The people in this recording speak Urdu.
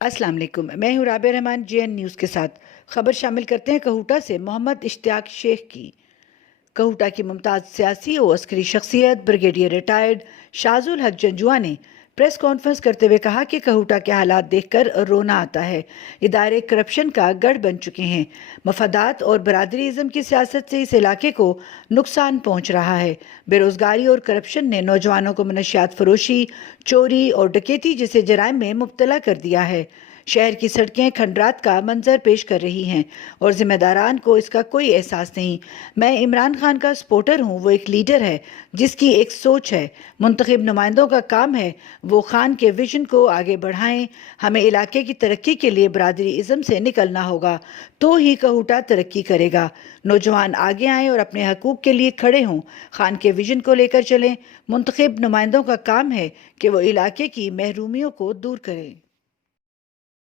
السلام علیکم، میں ہوں رابعہ رحمان جے این نیوز کے ساتھ خبر شامل کرتے ہیں۔ کہوٹہ سے محمد اشتیاق شیخ کی۔ کہوٹہ کی ممتاز سیاسی و عسکری شخصیت بریگیڈیئر ریٹائرڈ شاذ الحق جنجوعہ نے پریس کانفرنس کرتے ہوئے کہا کہ کہوٹہ کے حالات دیکھ کر رونا آتا ہے۔ ادارے کرپشن کا گڑھ بن چکے ہیں۔ مفادات اور برادری ازم کی سیاست سے اس علاقے کو نقصان پہنچ رہا ہے۔ بے روزگاری اور کرپشن نے نوجوانوں کو منشیات فروشی، چوری اور ڈکیتی جیسے جرائم میں مبتلا کر دیا ہے۔ شہر کی سڑکیں کھنڈرات کا منظر پیش کر رہی ہیں اور ذمہ داران کو اس کا کوئی احساس نہیں۔ میں عمران خان کا سپورٹر ہوں، وہ ایک لیڈر ہے جس کی ایک سوچ ہے۔ منتخب نمائندوں کا کام ہے وہ خان کے ویژن کو آگے بڑھائیں۔ ہمیں علاقے کی ترقی کے لیے برادری ازم سے نکلنا ہوگا تو ہی کہوٹہ ترقی کرے گا۔ نوجوان آگے آئیں اور اپنے حقوق کے لیے کھڑے ہوں، خان کے ویژن کو لے کر چلیں۔ منتخب نمائندوں کا کام ہے کہ وہ علاقے کی محرومیوں کو دور کریں۔